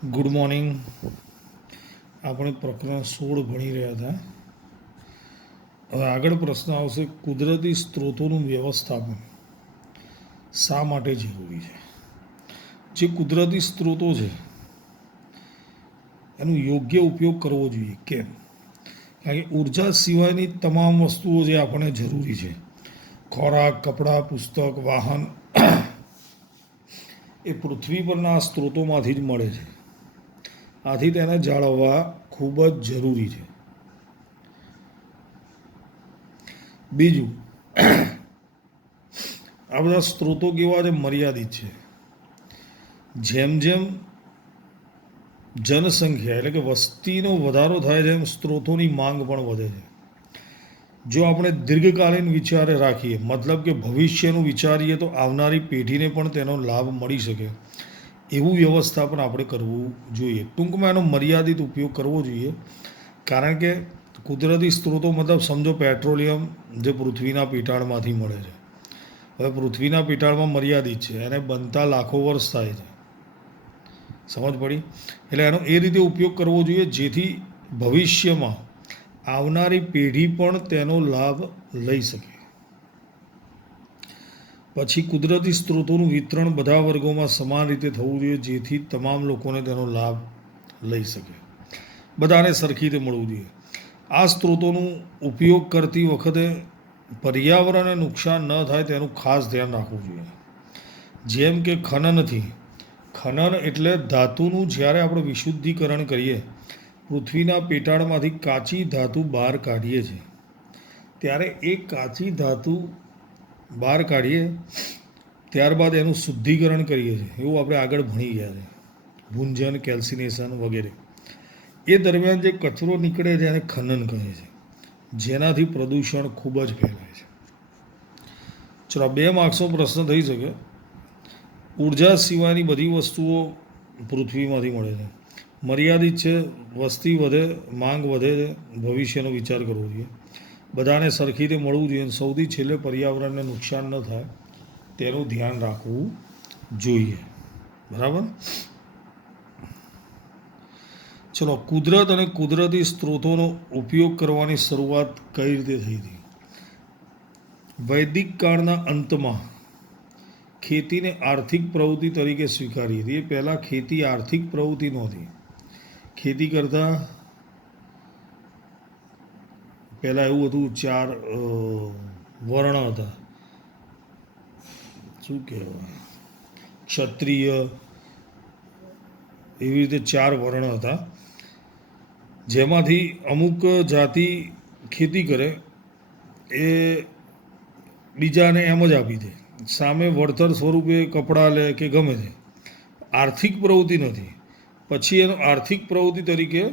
Good morning. આપણે પ્રકરણ 16 ભણી રહ્યા હતા. હવે આગળ પ્રશ્ન આવશે, કુદરતી સ્ત્રોતોનું વ્યવસ્થાપન શા માટે જરૂરી છે? જે કુદરતી સ્ત્રોતો છે એનો યોગ્ય ઉપયોગ કરવો જોઈએ. કેમ? કારણ કે ઉર્જા સિવાયની તમામ વસ્તુઓ જે આપણને જરૂરી છે, ખોરાક, કપડાં, પુસ્તક, વાહન, એ પૃથ્વી પરના સ્ત્રોતોમાંથી જ મળે છે. આથી તેને જાળવવા ખૂબ જ જરૂરી છે. બીજું, આ બધા સ્ત્રોતો કેવા છે? મર્યાદિત છે. જેમ જેમ જનસંખ્યા એટલે કે વસ્તીનો વધારો થાય છે એમ સ્ત્રોતોની માંગ પણ વધે છે. જો આપણે દીર્ઘકાલીન વિચારે રાખીએ, મતલબ કે ભવિષ્યનું વિચારીએ, તો આવનારી પેઢીને પણ તેનો લાભ મળી શકે એવું વ્યવસ્થાપન આપણે કરવું જોઈએ. ટૂંકમાં એનો મર્યાદિત ઉપયોગ કરવો જોઈએ. કારણ કે કુદરતી સ્ત્રોતો મતલબ સમજો પેટ્રોલિયમ જે પૃથ્વીના પેટાળમાંથી મળે છે. હવે પૃથ્વીના પેટાળમાં મર્યાદિત છે, એને બનતા લાખો વર્ષ થાય છે. સમજ પડી? એટલે એનો એ રીતે ઉપયોગ કરવો જોઈએ જેથી ભવિષ્યમાં આવનારી પેઢી પણ તેનો લાભ લઈ શકે. પછી કુદરતી સ્ત્રોતોનું વિતરણ બધા વર્ગોમાં સમાન રીતે થવું જોઈએ જેથી તમામ લોકોને તેનો લાભ લઈ શકે. બધાને સરખી રીતે મળવું જોઈએ. આ સ્ત્રોતોનું ઉપયોગ કરતી વખતે પર્યાવરણને નુકસાન ન થાય તેનું ખાસ ધ્યાન રાખવું જોઈએ. જેમ કે ખનનથી, ખનન એટલે ધાતુનું જ્યારે આપણે વિશુદ્ધિકરણ કરીએ, પૃથ્વીના પેટાળમાંથી કાચી ધાતુ બહાર કાઢીએ છીએ, ત્યારે એ કાચી ધાતુ બહાર કાઢીએ ત્યારબાદ એનું શુદ્ધિકરણ કરીએ છીએ. એવું આપણે આગળ ભણી ગયા છે, ભૂંજન, કેલ્સિનેશન વગેરે. એ દરમિયાન જે કચરો નીકળે છે એને ખનન કહે છે, જેનાથી પ્રદૂષણ ખૂબ જ ફેલાય છે. ચલો, 2 માર્ક્સનો પ્રશ્ન થઈ શકે. ઉર્જા સિવાયની બધી વસ્તુઓ પૃથ્વીમાંથી મળે છે, મર્યાદિત છે, વસ્તી વધે, માંગ વધે છે, ભવિષ્યનો વિચાર કરવો જોઈએ, બધાને સરખી રીતે મળવું જોઈએ, સૌથી છેલ્લે પર્યાવરણને નુકસાન ન થાય તેનું ધ્યાન રાખવું જોઈએ. બરાબર? ચલો, કુદરત અને કુદરતી સ્ત્રોતોનો ઉપયોગ કરવાની શરૂઆત કઈ રીતે થઈ હતી? વૈદિક કાળના અંતમાં ખેતીને આર્થિક પ્રવૃત્તિ તરીકે સ્વીકારી હતી. એ પહેલાં ખેતી આર્થિક પ્રવૃત્તિ નહોતી. ખેતી કરતાં પહેલાં એવું હતું, 4 વર્ણ હતા. શું કહેવાય? ક્ષત્રિય, એવી રીતે 4 વર્ણ હતા, જેમાંથી અમુક જાતિ ખેતી કરે એ બીજાને એમ જ આપી દે, સામે વળતર સ્વરૂપે કપડાં લે કે ગમે તે. આર્થિક પ્રવૃત્તિ નથી. પછી એનો આર્થિક પ્રવૃત્તિ તરીકે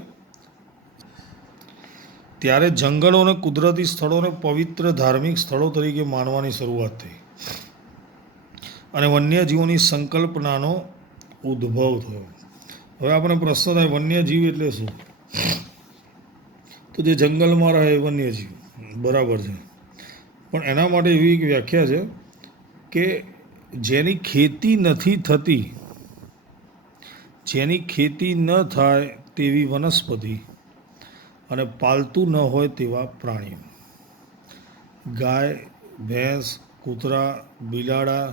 ત્યારે જંગલો અને કુદરતી સ્થળોને પવિત્ર ધાર્મિક સ્થળો તરીકે માનવાની શરૂઆત થઈ અને વન્યજીવોની સંકલ્પનાનો ઉદ્ભવ થયો. હવે આપણે પ્રશ્ન થાય, વન્યજીવ એટલે શું? તો જે જંગલમાં રહે એ વન્યજીવ, બરાબર છે. પણ એના માટે એવી એક વ્યાખ્યા છે કે જેની ખેતી નથી થતી, જેની ખેતી ન થાય તેવી વનસ્પતિ અને પાલતુ ન હોય તેવા પ્રાણીઓ. ગાય, ભેંસ, કૂતરા, બિલાડા,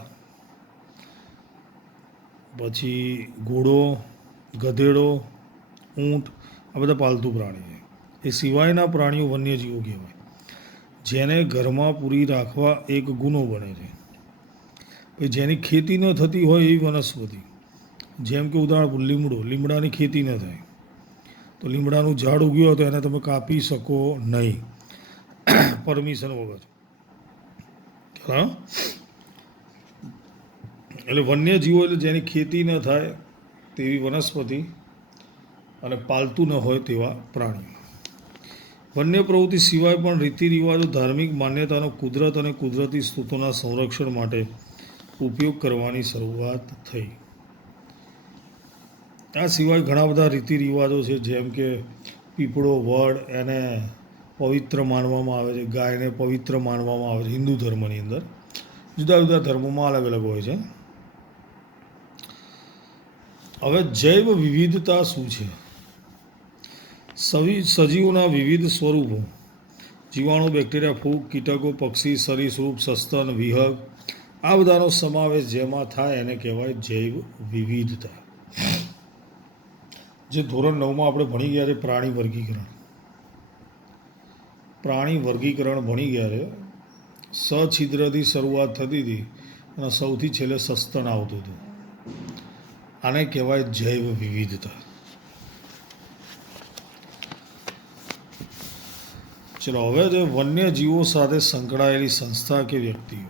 પછી ઘોડો, ગધેડો, ઊંટ, આ બધા પાલતુ પ્રાણી છે. એ સિવાયના પ્રાણીઓ વન્યજીવો કહેવાય, જેને ઘરમાં પૂરી રાખવા એક ગુનો બને છે. પછી જેની ખેતી ન થતી હોય એવી વનસ્પતિ, જેમ કે ઉદાહરણ લીમડો, લીમડાની ખેતી ન થાય તો લીમડાનું ઝાડ ઉગ્યું હોય તો એને તમે કાપી શકો નહીં પરમિશન વગર. હા, એટલે વન્યજીવો એટલે જેની ખેતી ન થાય તેવી વનસ્પતિ અને પાલતુ ન હોય તેવા પ્રાણીઓ. વન્ય પ્રવૃત્તિ સિવાય પણ રીતિ રિવાજો, ધાર્મિક માન્યતાનો કુદરત અને કુદરતી સ્ત્રોતોના સંરક્ષણ માટે ઉપયોગ કરવાની શરૂઆત થઈ. આ સિવાય ઘણા બધા રીતિ રિવાજો છે, જેમ કે પીપળો, વડ, એને પવિત્ર માનવામાં આવે છે, ગાયને પવિત્ર માનવામાં આવે છે હિન્દુ ધર્મની અંદર. જુદા જુદા ધર્મોમાં અલગ અલગ હોય છે. હવે જૈવ વિવિધતા શું છે? સજીવોના વિવિધ સ્વરૂપો, જીવાણુ, બેક્ટેરિયા, ફૂગ, કીટકો, પક્ષી, સરીસૃપ, સસ્તન, વિહગ, આ બધાનો સમાવેશ જેમાં થાય એને કહેવાય જૈવ વિવિધતા. જે ધોરણ 9માં આપણે ભણી ગયા છે પ્રાણી વર્ગીકરણ. પ્રાણી વર્ગીકરણ ભણી ગયા છે. સછિદ્રથી શરૂઆત થતી હતી અને સૌથી છેલ્લે સસ્તન આવતું હતું. આને કહેવાય જૈવ વિવિધતા. ચલો હવે જે વન્યજીવો સાથે સંકળાયેલી સંસ્થા કે વ્યક્તિઓ,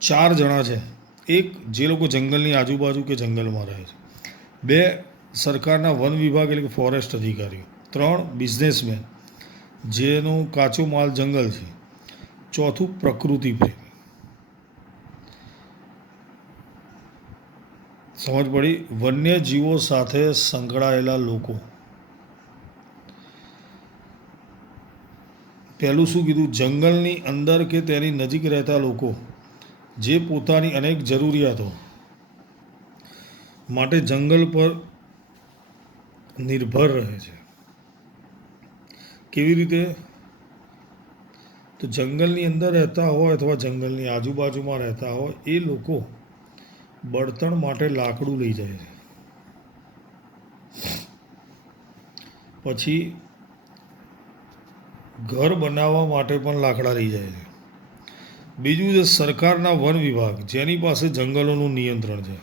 4 જણા છે. એક, જે લોકો જંગલની આજુબાજુ કે જંગલમાં રહે છે. 2, સરકારના વન વિભાગ એટલે કે ફોરેસ્ટ અધિકારીઓ. 3, બિઝનેસમેન, જેનો કાચો માલ જંગલ છે. 4, પ્રકૃતિ પ્રેમી. સમજ પડી? વન્યજીવો સાથે સંકળાયેલા લોકો. પહેલું શું કીધું? જંગલની અંદર કે તેની નજીક રહેતા લોકો જે પોતાની અનેક જરૂરિયાતો માટે જંગલ પર નિર્ભર રહે છે. કેવી રીતે? તો જંગલની અંદર રહેતા હોય અથવા જંગલની આજુબાજુમાં રહેતા હોય એ લોકો બળતણ માટે લાકડું લઈ જાય છે. પછી ઘર બનાવવા માટે પણ લાકડા લઈ જાય છે. બીજું છે સરકારના વન વિભાગ, જેની પાસે જંગલોનું નિયંત્રણ છે.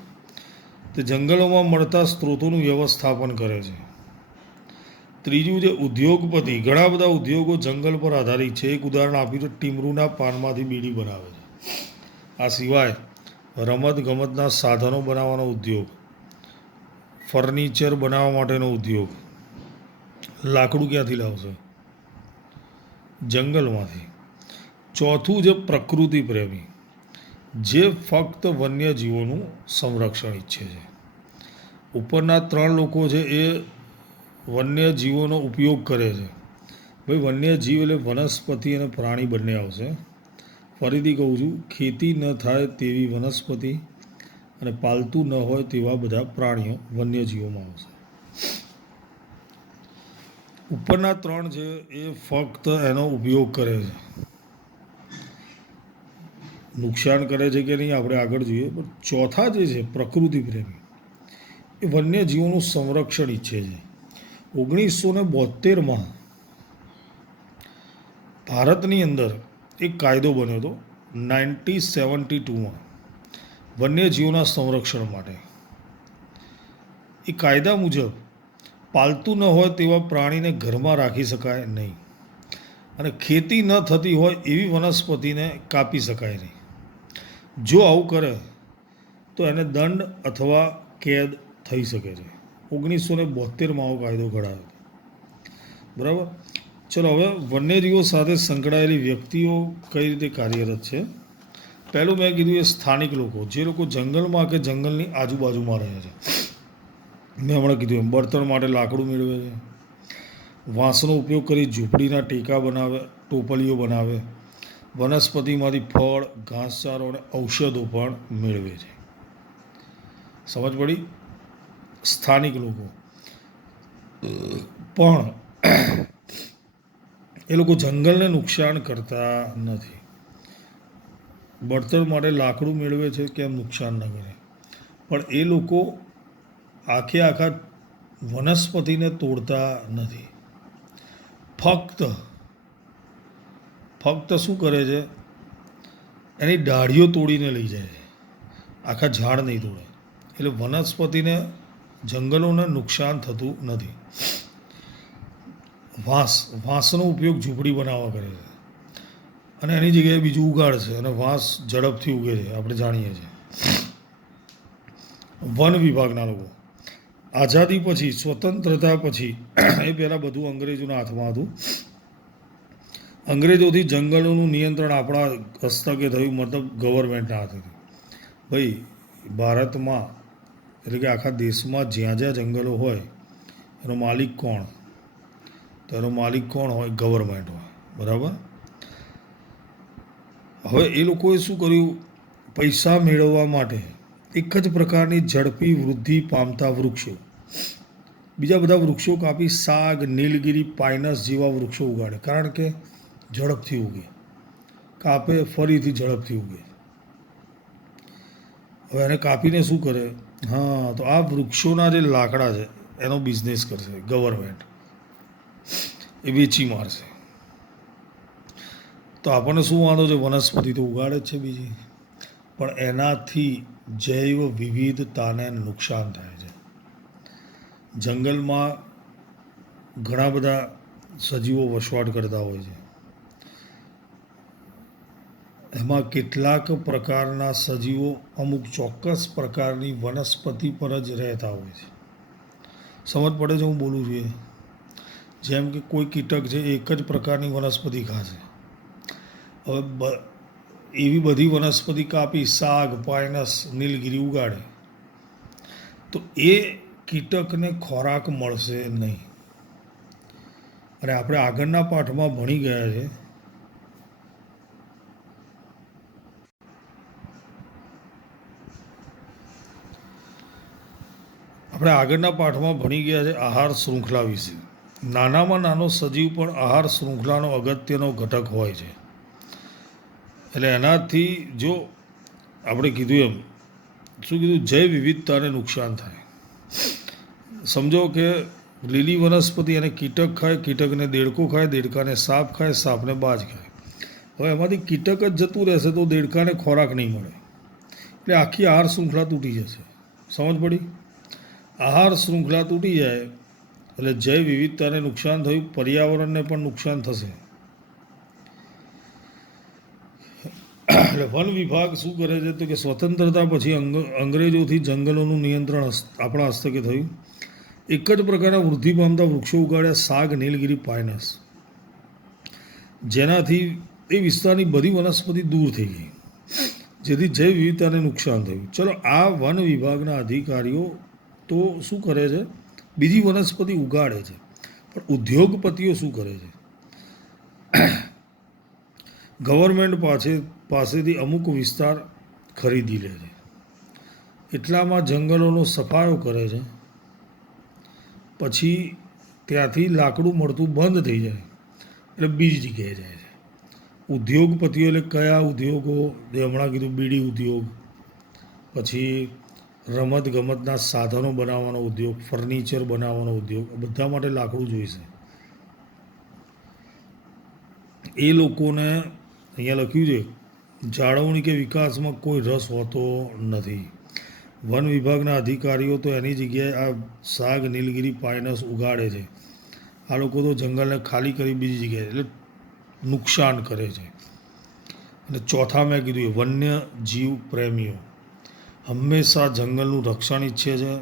તે જંગલોમાં મળતા સ્ત્રોતોનું વ્યવસ્થાપન કરે છે. ત્રીજું છે ઉદ્યોગપતિ, ઘણા બધા ઉદ્યોગો જંગલ પર આધારિત છે. એક ઉદાહરણ આપ્યું તો ટીમરૂના પાનમાંથી બીડી બનાવે છે. આ સિવાય રમત ગમતના સાધનો બનાવવાનો ઉદ્યોગ, ફર્નિચર બનાવવા માટેનો ઉદ્યોગ. લાકડું ક્યાંથી લાવશે? જંગલમાંથી. 4 છે પ્રકૃતિ પ્રેમી, જે ફક્ત વન્યજીવોનું સંરક્ષણ ઈચ્છે છે. ઉપરના 3 લોકો છે એ વન્યજીવોનો ઉપયોગ કરે છે. ભાઈ વન્યજીવ એટલે વનસ્પતિ અને પ્રાણી બંને આવશે. ફરીથી કહું છું, ખેતી ન થાય તેવી વનસ્પતિ અને પાલતું ન હોય તેવા બધા પ્રાણીઓ વન્યજીવોમાં આવશે. ઉપરના 3 છે એ ફક્ત એનો ઉપયોગ કરે છે. નુકસાન કરે છે કે નહીં આપણે આગળ જોઈએ. પણ 4થા જે છે પ્રકૃતિ પ્રેમી, એ વન્યજીવોનું સંરક્ષણ ઈચ્છે છે. 1972માં ભારતની અંદર એક કાયદો બન્યો હતો 1972માં વન્યજીવોના સંરક્ષણ માટે. એ કાયદા મુજબ પાલતું ન હોય તેવા પ્રાણીને ઘરમાં રાખી શકાય નહીં અને ખેતી ન થતી હોય એવી વનસ્પતિને કાપી શકાય નહીં. જો આવું કરે તો એને દંડ અથવા કેદ થઈ શકે છે. 1972માં આવો કાયદો ઘડાયો. બરાબર. ચલો હવે વન્યજીવો સાથે સંકળાયેલી વ્યક્તિઓ કઈ રીતે કાર્યરત છે. પહેલું મેં કીધું એ સ્થાનિક લોકો, જે લોકો જંગલમાં કે જંગલની આજુબાજુમાં રહે છે. મેં હમણાં કીધું એમ બળતણ માટે લાકડું મેળવે છે. વાંસનો ઉપયોગ કરી ઝૂંપડીના ટેકા બનાવે, ટોપલીઓ બનાવે. વનસ્પતિમાંથી ફળ, ઘાસચારો અને ઔષધો પણ મેળવે છે. સમજ પડી? સ્થાનિક લોકો. પણ એ લોકો જંગલને નુકસાન કરતા નથી. બળતણ માટે લાકડું મેળવે છે, કેમ નુકસાન ન કરે. પણ એ લોકો આખા વનસ્પતિને તોડતા નથી. ફક્ત શું કરે છે? એની ડાળીઓ તોડીને લઈ જાય છે, આખા ઝાડ નહીં તોડે. એટલે વનસ્પતિને, જંગલોને નુકસાન થતું નથી. વાંસનો ઉપયોગ ઝૂંપડી બનાવવા કરે છે અને એની જગ્યાએ બીજું ઉગાડશે અને વાંસ ઝડપથી ઉગે છે, આપણે જાણીએ છીએ. વન વિભાગના લોકો આઝાદી પછી, સ્વતંત્રતા પછી, એ પહેલાં બધું અંગ્રેજોના હાથમાં હતું. અંગ્રેજોથી જંગલોનું નિયંત્રણ આપણા હસ્તકે થયું, મતલબ ગવર્મેન્ટના હાથેથી. ભાઈ ભારતમાં એટલે કે આખા દેશમાં જ્યાં જ્યાં જંગલો હોય એનો માલિક કોણ? તો એનો માલિક કોણ હોય? ગવર્મેન્ટ હોય. બરાબર. હવે એ લોકોએ શું કર્યું? પૈસા મેળવવા માટે એક જ પ્રકારની ઝડપી વૃદ્ધિ પામતા વૃક્ષો, બીજા બધા વૃક્ષો કાપી સાગ, નીલગિરી, પાઇનસ જેવા વૃક્ષો ઉગાડે, કારણ કે ઝડપથી ઉગે. કાપે ફરીથી ઝડપથી ઉગે. હવે એને કાપીને શું કરે? હા, તો આ વૃક્ષોના જે લાકડા છે એનો બિઝનેસ કરશે ગવર્મેન્ટ, એ વેચી મારશે. તો આપણને શું વાંધો છે? વનસ્પતિ તો ઉગાડે જ છે બીજી, પણ એનાથી જૈવ વિવિધતાને નુકસાન થાય છે. જંગલમાં ઘણા બધા સજીવો વસવાટ કરતા હોય છે. એમાં કેટલાક પ્રકારના સજીવો અમુક ચોક્કસ પ્રકારની વનસ્પતિ પર જ રહેતા હોય છે. સમજ પડે છે હું બોલું છું? જેમ કે કોઈ કીટક છે એક જ પ્રકારની વનસ્પતિ ખાશે. હવે એવી બધી વનસ્પતિ કાપી સાગ, પાઇનસ, નીલગિરી ઉગાડે તો એ કીટકને ખોરાક મળશે નહીં. અને આપણે આગળના પાઠમાં ભણી ગયા છે આહાર શૃંખલા વિશે. નાનામાં નાનો સજીવ પણ આહાર શૃંખલાનો અગત્યનો ઘટક હોય છે. એટલે એનાથી જો આપણે કીધું એમ, શું કીધું? જૈવ વિવિધતાને નુકસાન થાય. સમજો કે લીલી વનસ્પતિ અને કીટક ખાય, કીટકને દેડકો ખાય, દેડકાને સાપ ખાય, સાપને બાજ ખાય. હવે એમાંથી કીટક જ જતું રહેશે તો દેડકાને ખોરાક નહીં મળે, એટલે આખી આહાર શૃંખલા તૂટી જશે. સમજ પડી? આહાર શૃંખલા તૂટી જાય એટલે જૈવ વિવિધતાને નુકસાન થયું, પર્યાવરણને પણ નુકસાન થશે. એટલે વન વિભાગ શું કરે છે? તો કે સ્વતંત્રતા પછી અંગ્રેજોથી જંગલોનું નિયંત્રણ આપણા હસ્તકે થયું. એક જ પ્રકારના વૃદ્ધિ પામતા વૃક્ષો ઉગાડ્યા, સાગ, નીલગિરી, પાઇનસ, જેનાથી એ વિસ્તારની બધી વનસ્પતિ દૂર થઈ ગઈ, જેથી જૈવ વિવિધતાને નુકસાન થયું. ચલો, આ વન વિભાગના અધિકારીઓ તો શું કરે છે? બીજી વનસ્પતિ ઉગાડે છે, પણ ઉદ્યોગપતિઓ શું કરે છે? ગવર્મેન્ટ પાસેથી અમુક વિસ્તાર ખરીદી લે છે. એટલામાં જંગલોનો સફાયો કરે છે. પછી ત્યાંથી લાકડું મળતું બંધ થઈ જાય એટલે બીજી જગ્યાએ જાય છે. ઉદ્યોગપતિઓ એટલે કયા ઉદ્યોગો? જે હમણાં કીધું, બીડી ઉદ્યોગ, પછી રમત ગમતના સાધનો બનાવવાનો ઉદ્યોગ, ફર્નિચર બનાવવાનો ઉદ્યોગ, બધા માટે લાકડું જોઈશે. એ લોકોને અહીંયા લખ્યું છે જાળવણી કે વિકાસમાં કોઈ રસ હોતો નથી. વન વિભાગના અધિકારીઓ તો એની જગ્યાએ આ સાગ, નીલગિરી, પાઇનસ ઉગાડે છે. આ લોકો તો જંગલને ખાલી કરી બીજી જગ્યાએ, એટલે નુકસાન કરે છે. અને ચોથા મેં કીધું, વન્ય જીવ પ્રેમીઓ હંમેશા જંગલનું રક્ષણ ઈચ્છે છે.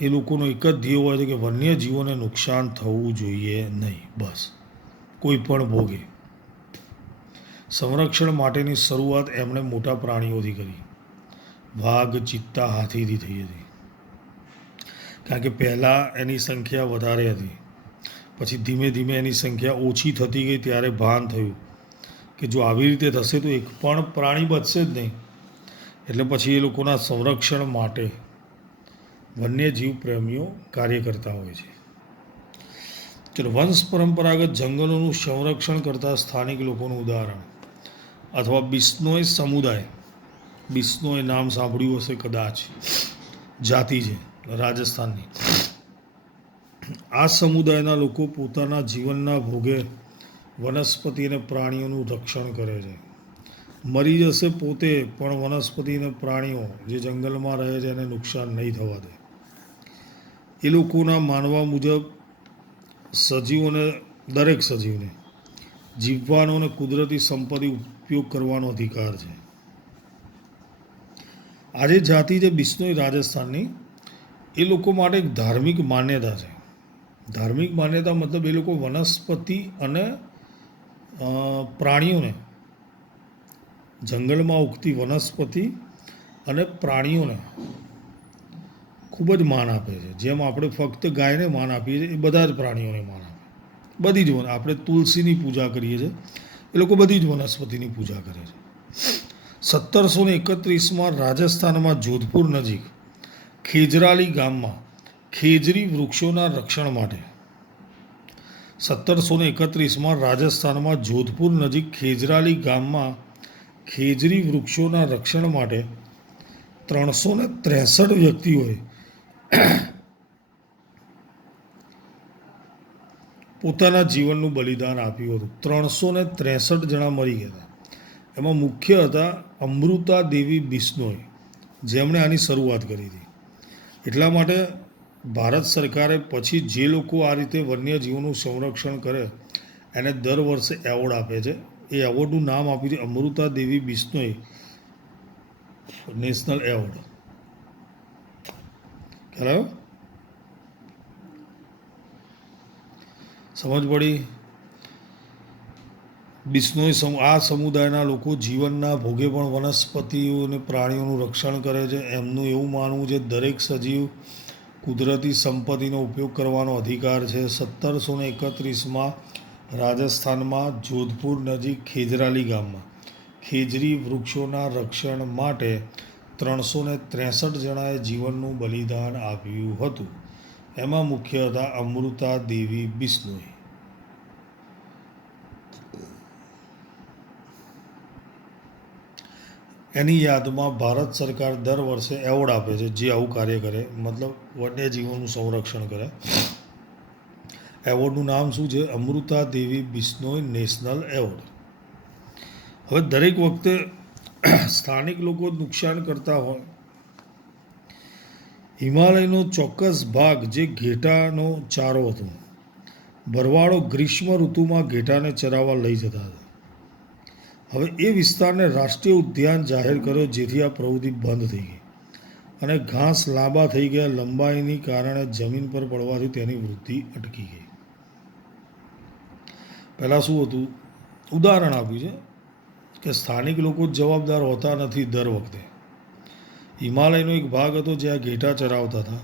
એ લોકોનો એક જ ધ્યેય હોય છે કે વન્ય જીવોને નુકસાન થવું જોઈએ નહીં, બસ, કોઈ પણ ભોગે. સંરક્ષણ માટેની શરૂઆત એમણે મોટા પ્રાણીઓથી કરી. વાઘ, ચિત્તા, હાથીથી થઈ હતી, કારણ કે પહેલાં એની સંખ્યા વધારે હતી. પછી ધીમે ધીમે એની સંખ્યા ઓછી થતી ગઈ, ત્યારે ભાન થયું કે જો આવી રીતે થશે તો એક પણ પ્રાણી બચશે જ નહીં. એટલે પછી એ લોકોના સંરક્ષણ માટે વન્યજીવ પ્રેમીઓ કાર્ય કરતા હોય છે. ચલો, વંશ પરંપરાગત જંગલોનું સંરક્ષણ કરતા સ્થાનિક લોકોનું ઉદાહરણ, અથવા બિશ્નોઈ સમુદાય. બિશ્નોઈ નામ સાંભળ્યું હશે કદાચ, જાતિ છે રાજસ્થાનની. આ સમુદાયના લોકો પોતાના જીવનના ભોગે વનસ્પતિ અને પ્રાણીઓનું રક્ષણ કરે છે. મરી જશે પોતે, પણ વનસ્પતિ અને પ્રાણીઓ જે જંગલમાં રહે છે એને નુકસાન નહીં થવા દે. એ લોકોના માનવા મુજબ સજીવોને, દરેક સજીવને જીવવાનો અને કુદરતી સંપત્તિ ઉપયોગ કરવાનો અધિકાર છે. આજે જાતિ છે બિશ્નોઈ રાજસ્થાનની, એ લોકો માટે એક ધાર્મિક માન્યતા છે. ધાર્મિક માન્યતા મતલબ એ લોકો વનસ્પતિ અને પ્રાણીઓને, જંગલમાં ઉગતી વનસ્પતિ અને પ્રાણીઓને ખૂબ જ માન આપે છે. જેમ આપણે ફક્ત ગાયને માન આપીએ છીએ, એ બધા જ પ્રાણીઓને માન આપે. બધી જ આપણે તુલસીની પૂજા કરીએ છીએ, એ લોકો બધી જ વનસ્પતિની પૂજા કરે છે. 1731માં રાજસ્થાનમાં જોધપુર નજીક ખેજરાલી ગામમાં ખેજરી વૃક્ષોના રક્ષણ માટે 1731માં રાજસ્થાનમાં જોધપુર નજીક ખેજરાલી ગામમાં ખેજરી વૃક્ષોના રક્ષણ માટે 363 વ્યક્તિઓએ પોતાના જીવનનું બલિદાન આપ્યું હતું. 363 જણા મરી ગયા હતા. એમાં મુખ્ય હતા અમૃતા દેવી બિશ્નોઈ, જેમણે આની શરૂઆત કરી હતી. એટલા માટે ભારત સરકારે પછી જે લોકો આ રીતે વન્યજીવોનું સંરક્ષણ કરે એને દર વર્ષે એવોર્ડ આપે છે. એ એવોર્ડનું નામ આપ્યું છે અમૃતા દેવી બિશ્નોઈ નેશનલ એવોર્ડ. ખ્યાલ આવ્યો? સમજ પડી? બિશ્નોઈ આ સમુદાયના લોકો જીવનના ભોગે પણ વનસ્પતિઓ અને પ્રાણીઓનું રક્ષણ કરે છે. એમનું એવું માનવું છે દરેક સજીવ કુદરતી સંપત્તિનો ઉપયોગ કરવાનો અધિકાર છે. 1731માં રાજસ્થાનમાં જોધપુર નજીક ખેજરાલી ગામમાં ખેજરી વૃક્ષોના રક્ષણ માટે 363 જણાએ જીવનનું બલિદાન આપ્યું હતું. એમાં મુખ્ય હતા અમૃતા દેવી બિશ્નોઈ. એની યાદમાં ભારત સરકાર દર વર્ષે એવોર્ડ આપે છે જે આવું કાર્ય કરે, મતલબ વન્યજીવોનું સંરક્ષણ કરે. એવોર્ડનું નામ શું છે? અમૃતા દેવી બિશ્નોઈ નેશનલ એવોર્ડ. હવે દરેક વખતે સ્થાનિક લોકો નુકસાન કરતા હોય. હિમાલયનો ચોક્કસ ભાગ જે ઘેટાનો ચારો હતો, ભરવાડો ગ્રીષ્મ ઋતુમાં ઘેટાને ચરાવવા લઈ જતા હતા. હવે એ વિસ્તારને રાષ્ટ્રીય ઉદ્યાન જાહેર કર્યો જેથી આ પ્રવૃત્તિ બંધ થઈ ગઈ અને ઘાસ લાંબા થઈ ગયા. લંબાઈની કારણે જમીન પર પડવાથી તેની વૃદ્ધિ અટકી ગઈ. પહેલાં શું હતું? ઉદાહરણ આપ્યું છે કે સ્થાનિક લોકો જવાબદાર હોતા નથી. દર વખતે હિમાલયનો એક ભાગ હતો જ્યાં ઘેટા ચરાવતા હતા.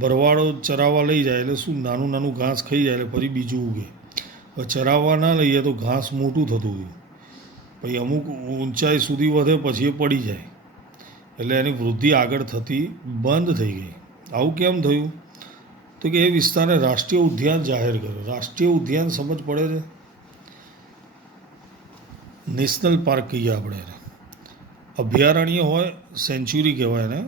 ભરવાડો ચરાવવા લઈ જાય એટલે શું, નાનું નાનું ઘાસ ખાઈ જાય એટલે ફરી બીજું ઉગે. હવે ચરાવવા ના લઈએ તો ઘાસ મોટું થતું ગયું, પછી અમુક ઊંચાઈ સુધી વધે પછી એ પડી જાય એટલે એની વૃદ્ધિ આગળ થતી બંધ થઈ ગઈ. આવું કેમ થયું? તો કે એ વિસ્તારને રાષ્ટ્રીય ઉદ્યાન જાહેર કર્યો. રાષ્ટ્રીય ઉદ્યાન સમજ પડે છે? નેશનલ પાર્ક કહીએ આપણે એને. અભયારણ્ય હોય, સેન્ચ્યુરી કહેવાય એને,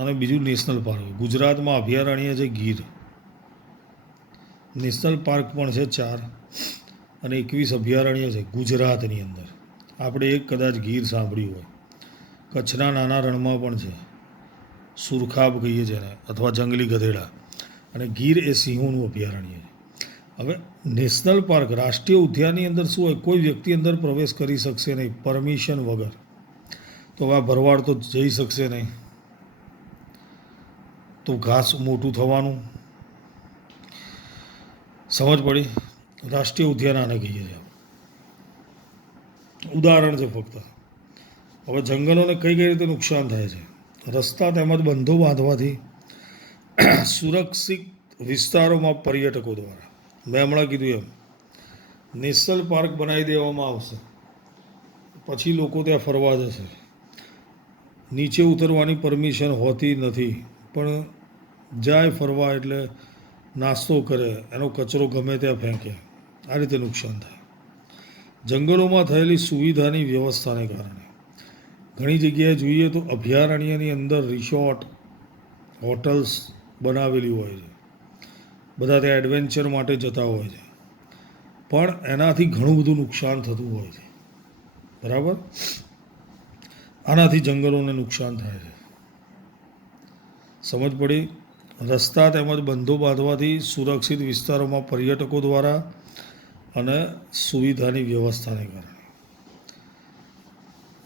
અને બીજું નેશનલ પાર્ક. ગુજરાતમાં અભયારણ્ય છે ગીર, નેશનલ પાર્ક પણ છે 4 અને 21 અભયારણ્ય છે ગુજરાતની અંદર. આપણે એક કદાચ ગીર સાંભળ્યું હોય. કચ્છના નાના રણમાં પણ છે, સુરખાબ કહીએ છીએ એને, અથવા જંગલી ગધેડા. અને ગીર એ સિંહોનું અભયારણ્ય છે. હવે નેશનલ પાર્ક, રાષ્ટ્રીય ઉદ્યાનની અંદર શું હોય? કોઈ વ્યક્તિ અંદર પ્રવેશ કરી શકશે નહીં પરમિશન વગર. તો હવે આ ભરવાડ તો જઈ શકશે નહીં, તો ઘાસ મોટું થવાનું. સમજ પડી? રાષ્ટ્રીય ઉદ્યાન આને કહીએ છીએ. ઉદાહરણ છે ફક્ત. હવે જંગલોને કઈ કઈ રીતે નુકસાન થાય છે? રસ્તા તેમજ બંધો બાંધવાથી સુરક્ષિત વિસ્તારોમાં પર્યટકો દ્વારા, મેં હમણાં કીધું એમ, નેશનલ પાર્ક બનાવી દેવામાં આવશે, પછી લોકો ત્યાં ફરવા જશે. નીચે ઉતરવાની પરમિશન હોતી નથી, પણ જાય ફરવા એટલે નાસ્તો કરે, એનો કચરો ગમે ત્યાં ફેંકે, આ રીતે નુકસાન થાય. જંગલોમાં થયેલી સુવિધાની વ્યવસ્થાને કારણે ઘણી જગ્યાએ જોઈએ તો અભયારણ્યની અંદર રિસોર્ટ, હોટલ્સ બનાવેલી હોય છે. બધા ત્યાં એડવેન્ચર માટે જતા હોય છે, પણ એનાથી ઘણું બધું નુકસાન થતું હોય છે. બરાબર? આનાથી જંગલોને નુકસાન થાય છે. સમજ પડી? રસ્તા તેમજ બંધો બાંધવાથી સુરક્ષિત વિસ્તારોમાં પર્યટકો દ્વારા અને સુવિધાની વ્યવસ્થાને કારણે.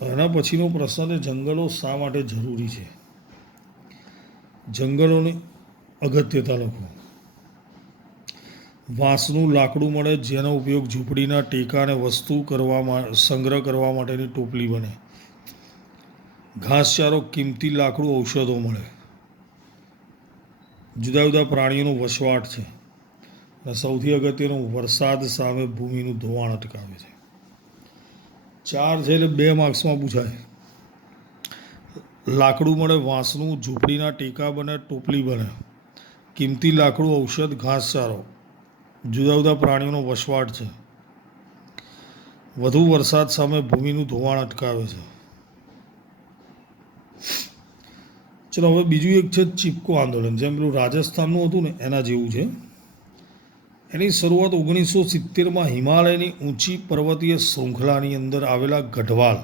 એના પછીનો પ્રશ્ન છે જંગલો શા માટે જરૂરી છે? જંગલોની અગત્યતા લખો. વાંસનું લાકડું મળે જેનો ઉપયોગ ઝૂંપડીના ટેકા અને વસ્તુ સંગ્રહ કરવા માટેની ટોપલી બને. ઘાસચારો, કિંમતી લાકડું, ઔષધો મળે. જુદા જુદા પ્રાણીઓનો વસવાટ છે. અને સૌથી અગત્યનું, વરસાદ સામે ભૂમિનું ધોવાણ અટકાવે છે. 4 છે એટલે 2 માર્ક્સમાં પૂછાય. લાકડું મળે વાંસનું, ઝૂંપડીના ટેકા બને, ટોપલી બને. કિંમતી લાકડું, ઔષધ, ઘાસચારો, જુદા જુદા પ્રાણીઓનો વસવાટ છે. વધુ વરસાદ સામે ભૂમિનું ધોવાણ અટકાવે છે. ચલો હવે બીજું એક છે ચિપકો આંદોલન. જેમ પેલું રાજસ્થાનનું હતું ને એના જેવું છે. એની શરૂઆત 1970માં હિમાલયની ઊંચી પર્વતીય શૃંખલાની અંદર આવેલા ગઢવાલ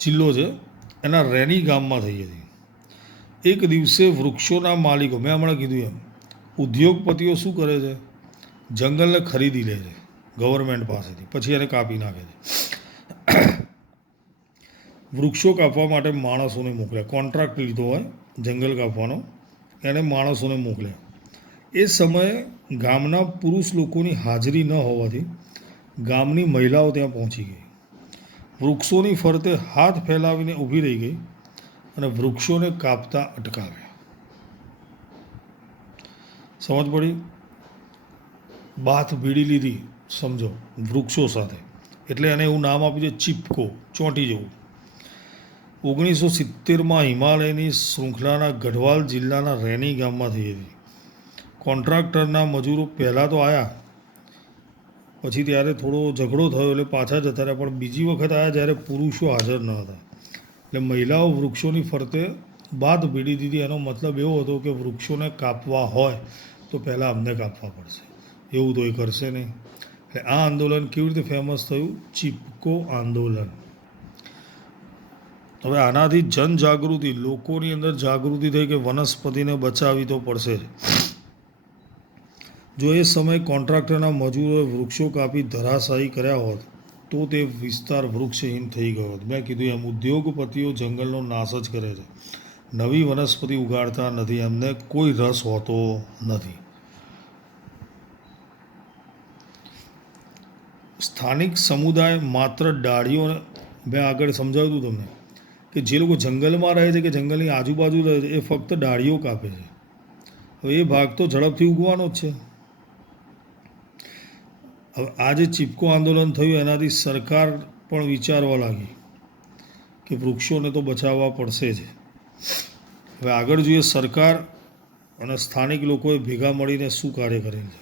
જિલ્લો છે એના રેની ગામમાં થઈ હતી. એક દિવસે વૃક્ષોના માલિકો, મેં હમણાં કીધું એમ, ઉદ્યોગપતિઓ શું કરે છે? જંગલને ખરીદી લે છે ગવર્મેન્ટ પાસેથી, પછી એને કાપી નાખે છે. વૃક્ષો કાપવા માટે માણસોને મોકલ્યા. કોન્ટ્રાક્ટ લીધો હોય જંગલ કાપવાનો, એને માણસોને મોકલ્યા. એ સમયે ગામના પુરુષ લોકોની હાજરી ન હોવાથી ગામની મહિલાઓ ત્યાં પહોંચી ગઈ. વૃક્ષોની ફરતે હાથ ફેલાવીને ઊભી રહી ગઈ અને વૃક્ષોને કાપતા અટકાવ્યા. સમજ પડી? બાથ ભીડી લીધી, સમજો, વૃક્ષો સાથે. એટલે એને એવું નામ આપ્યું છે ચીપકો, ચોંટી જવું. 1970માં હિમાલયની શૃંખલાના ગઢવાલ જિલ્લાના રેની ગામમાં થઈ હતી. કોન્ટ્રાક્ટરના મજૂરો પહેલાં તો આવ્યા, પછી ત્યારે થોડો ઝઘડો થયો એટલે પાછા જતા રહ્યા. પણ બીજી વખત આવ્યા જ્યારે પુરુષો હાજર ન હતા, એટલે મહિલાઓ વૃક્ષોની ફરતે બાથ ભીડી દીધી. એનો મતલબ એવો હતો કે વૃક્ષોને કાપવા હોય તો પહેલાં અમને કાપવા પડશે, એવું તો એ કરશે નહીં. એટલે આ આંદોલન કેવી રીતે ફેમસ થયું? ચીપકો આંદોલન. હવે આનાથી જનજાગૃતિ, લોકોની અંદર જાગૃતિ થઈ કે વનસ્પતિને બચાવવી તો પડશે જ. જો એ સમયે કોન્ટ્રાક્ટરના મજૂરોએ વૃક્ષો કાપી ધરાશાયી કર્યા હોત તો તે વિસ્તાર વૃક્ષહીન થઈ ગયો હોત. મેં કીધું એમ, ઉદ્યોગપતિઓ જંગલનો નાશ જ કરે છે, નવી વનસ્પતિ ઉગાડતા નથી, એમને કોઈ રસ હોતો નથી. સ્થાનિક સમુદાય માત્ર ડાળીઓને, મેં આગળ સમજાવ્યું હતું તમને કે જે લોકો જંગલમાં રહે છે કે જંગલની આજુબાજુ રહે છે એ ફક્ત ડાળીઓ કાપે છે. હવે એ ભાગ તો ઝડપથી ઉગવાનો જ છે. હવે આ જે ચીપકો આંદોલન થયું એનાથી સરકાર પણ વિચારવા લાગી કે વૃક્ષોને તો બચાવવા પડશે જ. હવે આગળ જોઈએ સરકાર અને સ્થાનિક લોકોએ ભેગા મળીને શું કાર્ય કરેલ છે.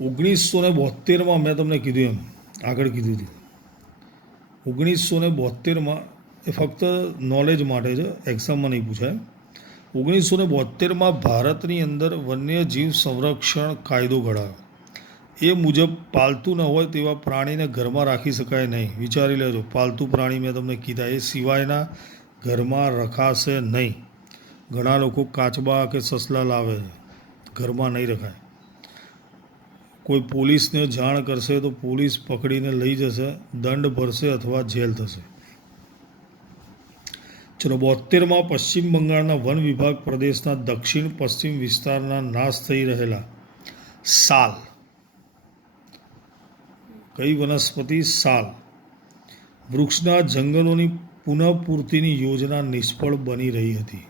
1972માં મેં તમને કીધું એમ, આગળ કીધું હતું, 1972માં, એ ફક્ત નોલેજ માટે છે, એક્ઝામમાં નહીં પૂછાય. 1972માં ભારતની અંદર વન્યજીવ સંરક્ષણ કાયદો ઘડાયો. એ મુજબ પાલતુ ન હોય તેવા પ્રાણીને ઘરમાં રાખી શકાય નહીં. વિચારી લેજો, પાલતુ પ્રાણી મેં તમને કીધા એ સિવાયના ઘરમાં રખાશે નહીં. ઘણા લોકો કાચબા કે સસલા લાવે છે, ઘરમાં નહીં રખાય. કોઈ પોલીસને જાણ કરશે તો પોલીસ પકડીને લઈ જશે, દંડ ભરશે અથવા જેલ થશે. ચલો, 72માં પશ્ચિમ બંગાળના વન વિભાગ પ્રદેશના દક્ષિણ પશ્ચિમ વિસ્તારના નાશ થઈ રહેલા સાલ, કઈ વનસ્પતિ? સાલ, વૃક્ષના જંગલોની પુનઃપૂર્તિની યોજના નિષ્ફળ બની રહી હતી.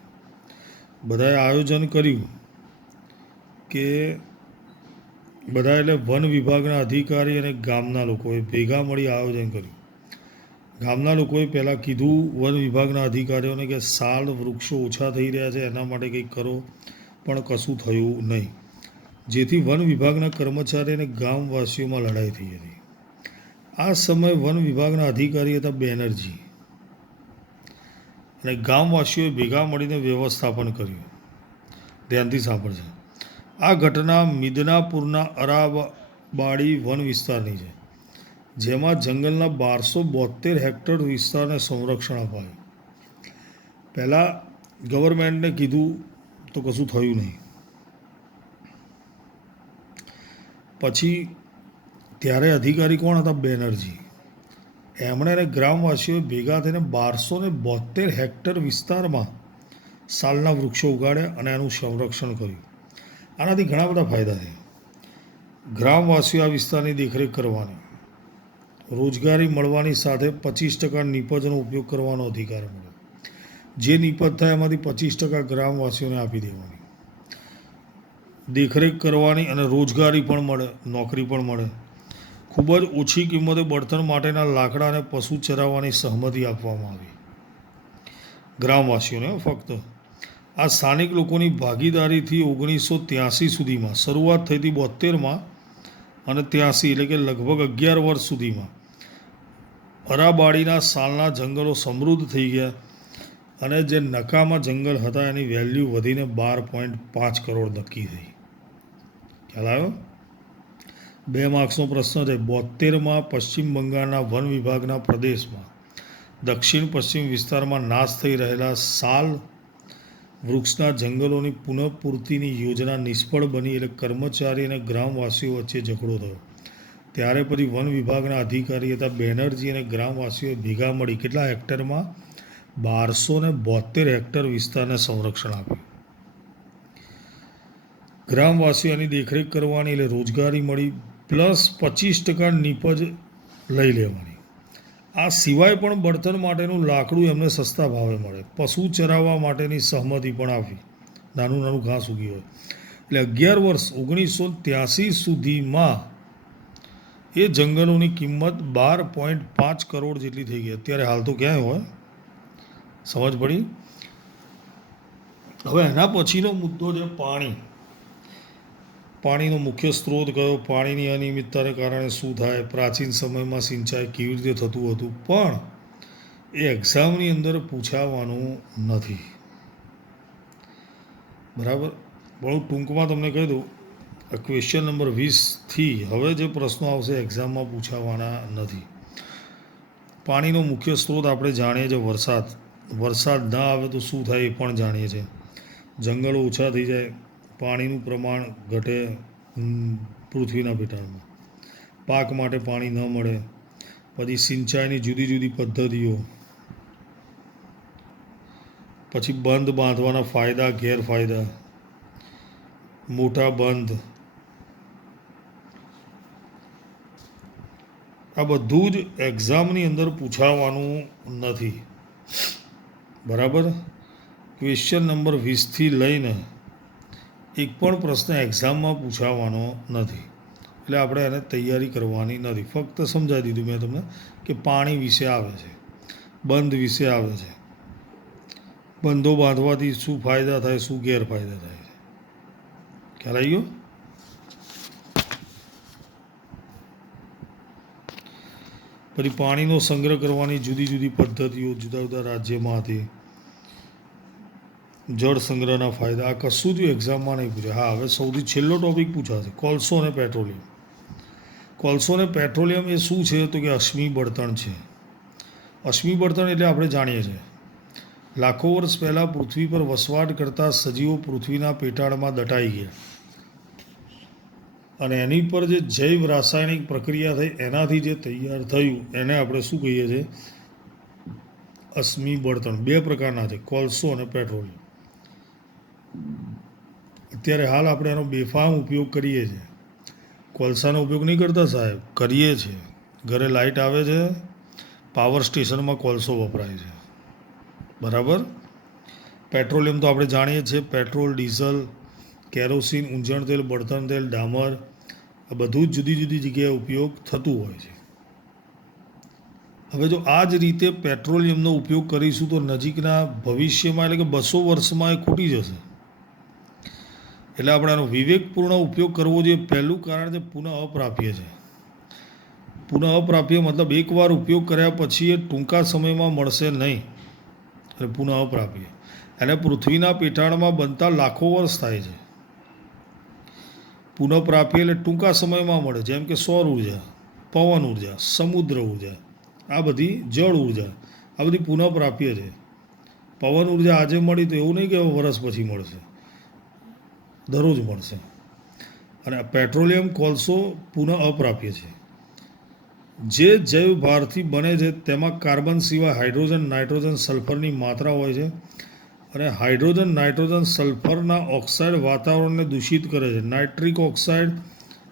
બધાએ આયોજન કર્યું કે બધા, એટલે વન વિભાગના અધિકારી અને ગામના લોકોએ ભેગા મળી આયોજન કર્યું. ગામના લોકોએ પહેલાં કીધું વન વિભાગના અધિકારીઓને કે સાલ વૃક્ષો ઓછા થઈ રહ્યા છે, એના માટે કંઈક કરો, પણ કશું થયું નહીં. જેથી વન વિભાગના કર્મચારી અને ગામવાસીઓમાં લડાઈ થઈ હતી. આ સમયે વન વિભાગના અધિકારી હતા બેનર્જી, અને ગામવાસીઓએ ભેગા મળીને વ્યવસ્થાપન કર્યું. ધ્યાનથી સાંભળજો. આ ઘટના મિદનાપુરના અરાબાડી વન વિસ્તારની છે, જેમાં જંગલના 1272 હેક્ટર વિસ્તારને સંરક્ષણ અપાયું. પહેલાં ગવર્મેન્ટને કીધું તો કશું થયું નહીં. પછી ત્યારે અધિકારી કોણ હતા? બેનર્જી. એમણે અને ગ્રામવાસીઓએ ભેગા થઈને 1272 હેક્ટર વિસ્તારમાં સાલના વૃક્ષો ઉગાડ્યા અને એનું સંરક્ષણ કર્યું. આનાથી ઘણા બધા ફાયદા થયા. ગ્રામવાસીઓ આ વિસ્તારની દેખરેખ કરવાની, રોજગારી મળવાની સાથે 25% નીપજનો ઉપયોગ કરવાનો અધિકાર મળ્યો. જે નીપજ થાય એમાંથી 25% ગ્રામવાસીઓને આપી દેવાની, દેખરેખ કરવાની, અને રોજગારી પણ મળે, નોકરી પણ મળે. ખૂબ જ ઓછી કિંમતે બળતણ માટેના લાકડાને પશુ ચરાવવાની સહમતિ આપવામાં આવી ગ્રામવાસીઓને ફક્ત. આ સ્થાનિક લોકોની ભાગીદારીથી 1983 સુધીમાં શરૂઆત થઈ હતી 72માં અને 83 એટલે કે લગભગ 11 વર્ષ સુધીમાં અરાબાડીના સાલના જંગલો સમૃદ્ધ થઈ ગયા અને જે નકામા જંગલ હતા એની વેલ્યુ વધીને 12.5 કરોડ નક્કી થઈ. ખ્યાલ આવ્યો? 2 માર્ક્સનો પ્રશ્ન છે. 72માં પશ્ચિમ બંગાળના વન વિભાગના પ્રદેશમાં દક્ષિણ પશ્ચિમ વિસ્તારમાં નાશ થઈ રહેલા સાલ વૃક્ષના જંગલોની પુનઃપૂર્તિની યોજના નિષ્ફળ બની એટલે કર્મચારી અને ગ્રામવાસીઓ વચ્ચે ઝઘડો થયો. ત્યારે પછી વન વિભાગના અધિકારી હતા બેનર્જી અને ગ્રામવાસીઓએ ભેગા મળી કેટલા હેક્ટરમાં 1272 હેક્ટર વિસ્તારને સંરક્ષણ આપ્યું. ગ્રામવાસીઓની દેખરેખ કરવાની એટલે રોજગારી મળી પ્લસ 25% નીપજ લઈ લેવાની. આ સિવાય પણ બળતણ માટેનું લાકડું એમને સસ્તા ભાવે મળે. પશુ ચરાવવા માટેની સહમતિ પણ આપી. નાનું નાનું ઘાસ ઉગી હોય એટલે 11 વર્ષ 1983 સુધીમાં એ જંગલોની કિંમત 12.5 કરોડ જેટલી થઈ ગઈ. અત્યારે હાલ તો ક્યાંય હોય? સમજ પડી? હવે એના પછીનો મુદ્દો છે પાણી. પાણીનો મુખ્ય સ્ત્રોત કયો? પાણીની અનિયમિતતાને કારણે શું થાય? પ્રાચીન સમયમાં સિંચાઈ કેવી રીતે થતું હતું? પણ એ એક્ઝામની અંદર પૂછાવાનું નથી. બરાબર? બહુ ટૂંકમાં તમને કહી દઉં, ક્વેશ્ચન નંબર 20થી હવે જે પ્રશ્નો આવશે એક્ઝામમાં પૂછાવાના નથી. પાણીનો મુખ્ય સ્ત્રોત આપણે જાણીએ છીએ વરસાદ. વરસાદ ના આવે તો શું થાય એ પણ જાણીએ છીએ. જંગલો ઓછા થઈ જાય, પાણીનું પ્રમાણ ઘટે પૃથ્વીના પેટાળમાં, પાક માટે પાણી ન મળે, પછી સિંચાઈની જુદી જુદી પદ્ધતિઓ, પછી બંધ બાંધવાના ફાયદા ગેરફાયદા, મોટા બંધ, આ બધું જ એક્ઝામની અંદર પૂછાવાનું નથી. બરાબર? ક્વેશ્ચન નંબર 20થી લઈને એક પણ પ્રશ્ન એક્ઝામમાં પૂછાવાનો નથી. એટલે આપણે એને તૈયારી કરવાની નથી. ફક્ત સમજાવી દીધું મેં તમને કે પાણી વિશે આવે છે, બંધ વિશે આવે છે, બંધો બાંધવાથી શું ફાયદા થાય, શું ગેરફાયદા થાય છે. ખ્યાલ આવી ગયો? પછી પાણીનો સંગ્રહ કરવાની જુદી જુદી પદ્ધતિઓ જુદા જુદા રાજ્યમાંથી, જળ સંગ્રહના ફાયદા. આ કશું જ એક્ઝામમાં નહીં પૂછે. હા, હવે સૌથી છેલ્લો ટોપિક પૂછાશે કોલસો અને પેટ્રોલિયમ. કોલસો અને પેટ્રોલિયમ એ શું છે? તો કે અશ્મિ બળતણ છે. અશ્મિ બળતણ એટલે આપણે જાણીએ છીએ લાખો વર્ષ પહેલાં પૃથ્વી પર વસવાટ કરતા સજીવો પૃથ્વીના પેટાળમાં દટાઈ ગયા અને એની પર જે જૈવ રાસાયણિક પ્રક્રિયા થઈ એનાથી જે તૈયાર થયું એને આપણે શું કહીએ છીએ? અશ્મિ બળતણ. 2 પ્રકારના છે, કોલસો અને પેટ્રોલિયમ. અત્યારે હાલ આપણે એનો બેફામ ઉપયોગ કરીએ છીએ. કોલસાનો ઉપયોગ નહીં કરતા સાહેબ? કરીએ છીએ. ઘરે લાઇટ આવે છે, પાવર સ્ટેશનમાં કોલસો વપરાય છે. બરાબર? પેટ્રોલિયમ તો આપણે જાણીએ છીએ, પેટ્રોલ, ડીઝલ, કેરોસીન, ઊંજણ તેલ, બળતણ તેલ, ડામર, આ બધું જ જુદી જુદી જગ્યાએ ઉપયોગ થતું હોય છે. હવે જો આ જ રીતે પેટ્રોલિયમનો ઉપયોગ કરીશું તો નજીકના ભવિષ્યમાં એટલે કે 200 વર્ષમાં એ ખૂટી જશે. એટલે આપણે આનો વિવેકપૂર્ણ ઉપયોગ કરવો જોઈએ. પહેલું કારણ છે પુનઃ અપ્રાપ્ય છે. પુનઃ અપ્રાપ્ય મતલબ એકવાર ઉપયોગ કર્યા પછી એ ટૂંકા સમયમાં મળશે નહીં. એટલે પુનઃ અપ્રાપ્ય. એને પૃથ્વીના પેટાળમાં બનતા લાખો વર્ષ થાય છે. પુનઃપ્રાપ્ય એટલે ટૂંકા સમયમાં મળે, જેમ કે સૌર ઉર્જા, પવન ઉર્જા, સમુદ્ર ઉર્જા, આ બધી જળ ઉર્જા, આ બધી પુનઃપ્રાપ્ય છે. પવન ઉર્જા આજે મળી તો એવું નહીં કે વર્ષ પછી મળશે, દરરોજ મળશે. અને પેટ્રોલિયમ કોલસો પુનઃ અપ્રાપ્ય છે. જે જૈવ ભારથી બને છે તેમાં કાર્બન સિવાય હાઇડ્રોજન, નાઇટ્રોજન, સલ્ફરની માત્રા હોય છે અને હાઇડ્રોજન, નાઇટ્રોજન, સલ્ફરના ઓક્સાઇડ વાતાવરણને દૂષિત કરે છે. નાઇટ્રિક ઓક્સાઇડ,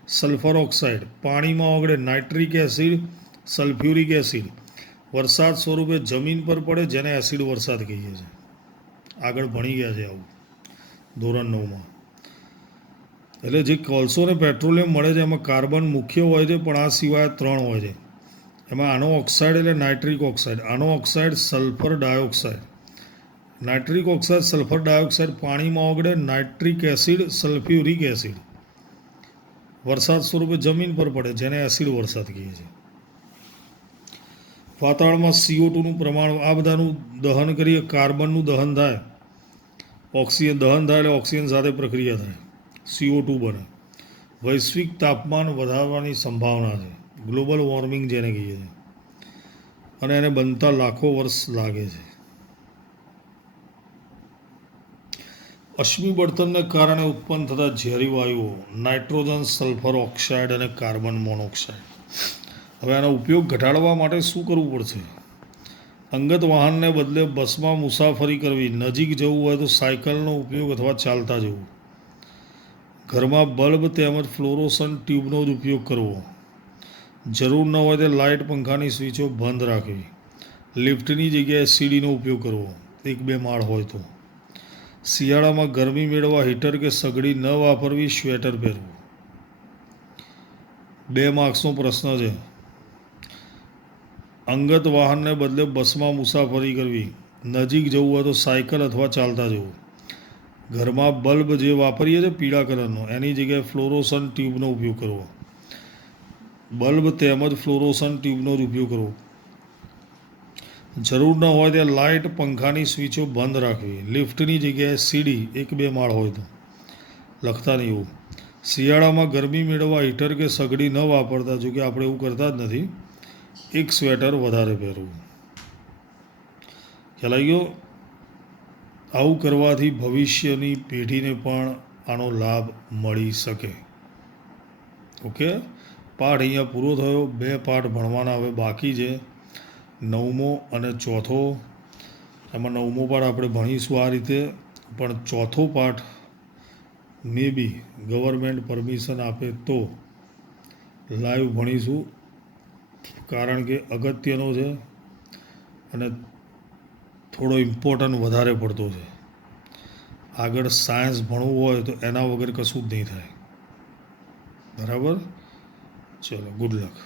સલ્ફર ઓક્સાઇડ પાણીમાં ઓગળે, નાઇટ્રિક એસિડ, સલ્ફ્યુરિક એસિડ વરસાદ સ્વરૂપે જમીન પર પડે, જેને એસિડ વરસાદ કહીએ છીએ. આગળ ભણી ગયા છે આવું ધોરણ 9માં. એટલે જે કોલસો અને પેટ્રોલિયમ મળે છે એમાં કાર્બન મુખ્ય હોય છે, પણ આ સિવાય 3 હોય છે. એમાં આનો ઓક્સાઇડ એટલે નાઇટ્રિક ઓક્સાઇડ, આનો oxide sulphur dioxide. Nitric oxide sulphur dioxide પાણીમાં ઓગળે. નાઇટ્રિક એસિડ સલ્ફ્યુરિક એસિડ વરસાદ સ્વરૂપે જમીન પર પડે, જેને એસિડ વરસાદ કહીએ છીએ. વાતાવરણમાં CO2નું પ્રમાણ, આ બધાનું દહન કરીએ, કાર્બનનું દહન થાય, ઓક્સિજન દહન થાય એટલે ઓક્સિજન સાથે પ્રક્રિયા થાય, CO2 બને. વૈશ્વિક તાપમાન વધારવાની સંભાવના છે, ગ્લોબલ વોર્મિંગ જેને કહીએ છીએ, અને એને બનતા લાખો વર્ષ લાગે છે. અશ્મિ બળતણને કારણે ઉત્પન્ન થતા ઝેરી વાયુઓ નાઇટ્રોજન, સલ્ફર ઓક્સાઇડ અને કાર્બન મોનોક્સાઇડ. હવે આનો ઉપયોગ ઘટાડવા માટે શું કરવું પડશે? અંગત વાહનને બદલે બસમાં મુસાફરી કરવી. નજીક જવું હોય તો સાયકલનો ઉપયોગ અથવા ચાલતા જવું. ઘરમાં બલ્બ તેમજ ફ્લોરોસન ટ્યુબનો જ ઉપયોગ કરવો. જરૂર ન હોય તે લાઇટ, પંખાની સ્વિચો બંધ રાખવી. લિફ્ટની જગ્યાએ સીડીનો ઉપયોગ કરવો, 1-2 માળ હોય તો. શિયાળામાં ગરમી મેળવવા હીટર કે સગડી ન વાપરવી, સ્વેટર પહેરવું. 2 માર્ક્સનો પ્રશ્ન છે. અંગત વાહનને બદલે બસમાં મુસાફરી કરવી. નજીક જવું હોય તો સાયકલ અથવા ચાલતા જવું. ઘરમાં બલ્બ જે વાપરીએ છીએ પીળા કલરનો, એની જગ્યાએ ફ્લોરોસન ટ્યુબનો ઉપયોગ કરવો. બલ્બ તેમજ ફ્લોરોસન ટ્યુબનો જ ઉપયોગ કરવો. જરૂર ન હોય ત્યાં લાઇટ, પંખાની સ્વિચો બંધ રાખવી. લિફ્ટની જગ્યાએ સીડી, 1-2 માળ હોય તો. લખતા નહીં એવું. શિયાળામાં ગરમી મેળવવા હીટર કે સગડી ન વાપરતા, જો કે આપણે એવું કરતા જ નથી. 1 સ્વેટર વધારે પહેરવું. ખ્યાલ આવી ગયો? આવું કરવાથી ભવિષ્યની પેઢીને પણ આનો લાભ મળી શકે. ઓકે, પાઠ અહીંયા પૂરો થયો. 2 પાઠ ભણવાના હવે બાકી છે, 9મો અને 4થો. એમાં 9મો પાઠ આપણે ભણીશું આ રીતે, પણ 4થો પાઠ મે બી ગવર્મેન્ટ પરમિશન આપે તો લાઈવ ભણીશું, કારણ કે અગત્યનો છે અને થોડો ઇમ્પોર્ટન્ટ વધારે પડતો છે. આગળ સાયન્સ ભણવું હોય તો એના વગર કશું જ નહીં થાય. બરાબર? ચલો, ગુડ લક.